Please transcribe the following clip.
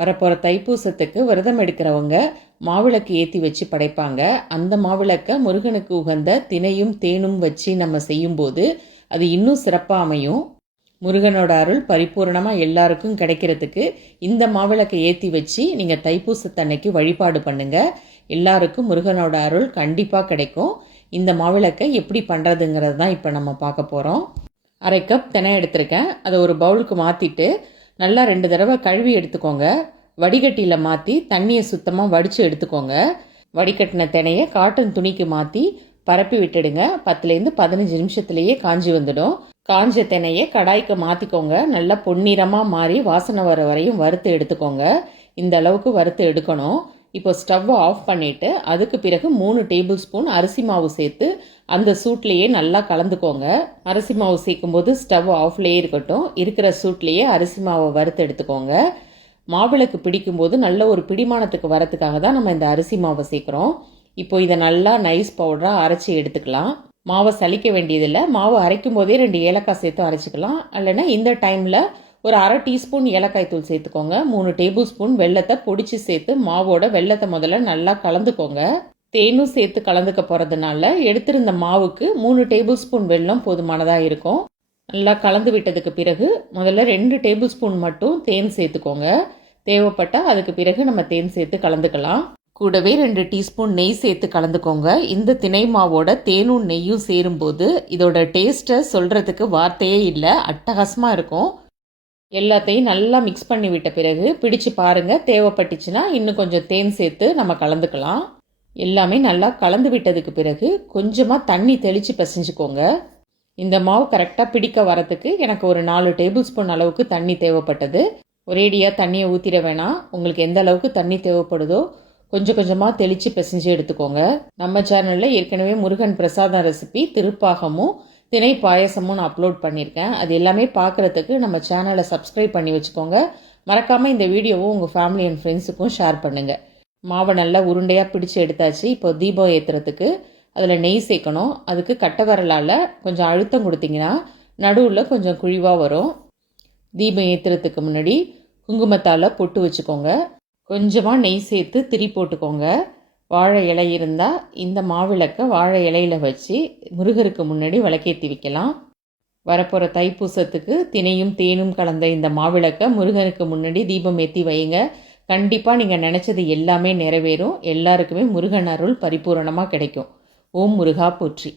வரப்போகிற தைப்பூசத்துக்கு விரதம் எடுக்கிறவங்க மாவிளக்கு ஏற்றி வச்சு படைப்பாங்க. அந்த மாவிளக்கை முருகனுக்கு உகந்த தினையும் தேனும் வச்சு நம்ம செய்யும்போது அது இன்னும் சிறப்பாக அமையும். முருகனோட அருள் பரிபூர்ணமாக எல்லாருக்கும் கிடைக்கிறதுக்கு இந்த மாவிளக்கை ஏற்றி வச்சு நீங்கள் தைப்பூசத்தன்னைக்கு வழிபாடு பண்ணுங்கள். எல்லாருக்கும் முருகனோட அருள் கண்டிப்பாக கிடைக்கும். இந்த மாவிளக்கை எப்படி பண்ணுறதுங்கிறது தான் இப்போ நம்ம பார்க்க போகிறோம். 1/2 கப் தினை எடுத்திருக்கேன். அதை ஒரு பவுலுக்கு மாற்றிட்டு நல்லா 2 தடவை கழுவி எடுத்துக்கோங்க. வடிகட்டியில் மாற்றி தண்ணியை சுத்தமாக வடித்து எடுத்துக்கோங்க. வடிகட்டின தினையை காட்டன் துணிக்கு மாற்றி பரப்பி விட்டுடுங்க. 10லேருந்து 15 நிமிஷத்துலேயே காஞ்சி வந்துடும். காஞ்ச தினையை கடாய்க்கு மாற்றிக்கோங்க. நல்லா பொன்னிறமாக மாறி வாசனை வர வரையும் வறுத்து எடுத்துக்கோங்க. இந்த அளவுக்கு வறுத்து எடுக்கணும். இப்போ ஸ்டவ்வை ஆஃப் பண்ணிவிட்டு அதுக்கு பிறகு 3 டேபிள் ஸ்பூன் அரிசி மாவு சேர்த்து அந்த சூட்லேயே நல்லா கலந்துக்கோங்க. அரிசி மாவு சேர்க்கும்போது ஸ்டவ் ஆஃப்லேயே இருக்கட்டும். இருக்கிற சூட்லேயே அரிசி மாவை வறுத்து எடுத்துக்கோங்க. மாவிளக்கு பிடிக்கும்போது நல்ல ஒரு பிடிமானத்துக்கு வரத்துக்காக தான் நம்ம இந்த அரிசி மாவை சேர்க்குறோம். இப்போ இதை நல்லா நைஸ் பவுடராக அரைச்சி எடுத்துக்கலாம். மாவை சலிக்க வேண்டியதில்லை. மாவு அரைக்கும் போதே 2 ஏலக்காய் சேர்த்து அரைச்சிக்கலாம். இல்லைன்னா இந்த டைமில் ஒரு 1/2 டீஸ்பூன் ஏலக்காய் தூள் சேர்த்துக்கோங்க. 3 டேபிள் ஸ்பூன் வெல்லத்தை பொடிச்சு சேர்த்து மாவோட வெல்லத்தை முதல்ல நல்லா கலந்துக்கோங்க. தேனும் சேர்த்து கலந்துக்க போகிறதுனால எடுத்திருந்த மாவுக்கு 3 டேபிள் ஸ்பூன் வெல்லம் போதுமானதாக இருக்கும். நல்லா கலந்து விட்டதுக்கு பிறகு முதல்ல 2 டேபிள் ஸ்பூன் மட்டும் தேன் சேர்த்துக்கோங்க. தேவைப்பட்டால் அதுக்கு பிறகு நம்ம தேன் சேர்த்து கலந்துக்கலாம். கூடவே 2 டீஸ்பூன் நெய் சேர்த்து கலந்துக்கோங்க. இந்த தினை மாவோட தேனும் நெய்யும் சேரும்போது இதோட டேஸ்ட்டை சொல்கிறதுக்கு வார்த்தையே இல்லை, அட்டகாசமாக இருக்கும். எல்லாத்தையும் நல்லா மிக்ஸ் பண்ணி விட்ட பிறகு பிடிச்சு பாருங்கள். தேவைப்பட்டுச்சுன்னா இன்னும் கொஞ்சம் தேன் சேர்த்து நம்ம கலந்துக்கலாம். எல்லாமே நல்லா கலந்து விட்டதுக்கு பிறகு கொஞ்சமாக தண்ணி தெளித்து பிசைஞ்சுக்கோங்க. இந்த மாவு கரெக்டாக பிடிக்க வரத்துக்கு எனக்கு ஒரு 4 டேபிள் ஸ்பூன் அளவுக்கு தண்ணி தேவைப்பட்டது. ஒரேடியாக தண்ணியை ஊற்றிட வேணாம். உங்களுக்கு எந்த அளவுக்கு தண்ணி தேவைப்படுதோ கொஞ்சம் கொஞ்சமாக தெளித்து பிசைஞ்சு எடுத்துக்கோங்க. நம்ம சேனலில் ஏற்கனவே முருகன் பிரசாதம் ரெசிபி திருப்பாகமும் தினை பாயசமும் நான் அப்லோட் பண்ணியிருக்கேன். அது எல்லாமே பார்க்குறதுக்கு நம்ம சேனலை சப்ஸ்கிரைப் பண்ணி வச்சுக்கோங்க. மறக்காமல் இந்த வீடியோவும் உங்கள் ஃபேமிலி அண்ட் ஃப்ரெண்ட்ஸுக்கும் ஷேர் பண்ணுங்கள். மாவை நல்லா உருண்டையாக பிடிச்சி எடுத்தாச்சு. இப்போ தீபம் ஏற்றுறதுக்கு அதில் நெய் சேர்க்கணும். அதுக்கு கட்டை விரலால் கொஞ்சம் அழுத்தம் கொடுத்தீங்கன்னா நடுவில் கொஞ்சம் குழிவாக வரும். தீபம் ஏற்றுறதுக்கு முன்னாடி குங்குமத்தால் பொட்டு வச்சுக்கோங்க. கொஞ்சமாக நெய் சேர்த்து திரி போட்டுக்கோங்க. வாழை இலை இருந்தால் இந்த மாவிளக்கை வாழை இலையில் வச்சு முருகருக்கு முன்னாடி விளக்கேற்றி வைக்கலாம். வரப்போகிற தைப்பூசத்துக்கு தினையும் தேனும் கலந்த இந்த மாவிளக்கை முருகனுக்கு முன்னாடி தீபம் ஏற்றி வைங்க. கண்டிப்பாக நீங்கள் நினச்சது எல்லாமே நிறைவேறும். எல்லாருக்குமே முருகன் அருள் பரிபூரணமாக கிடைக்கும். ஓம் முருகா போற்றி.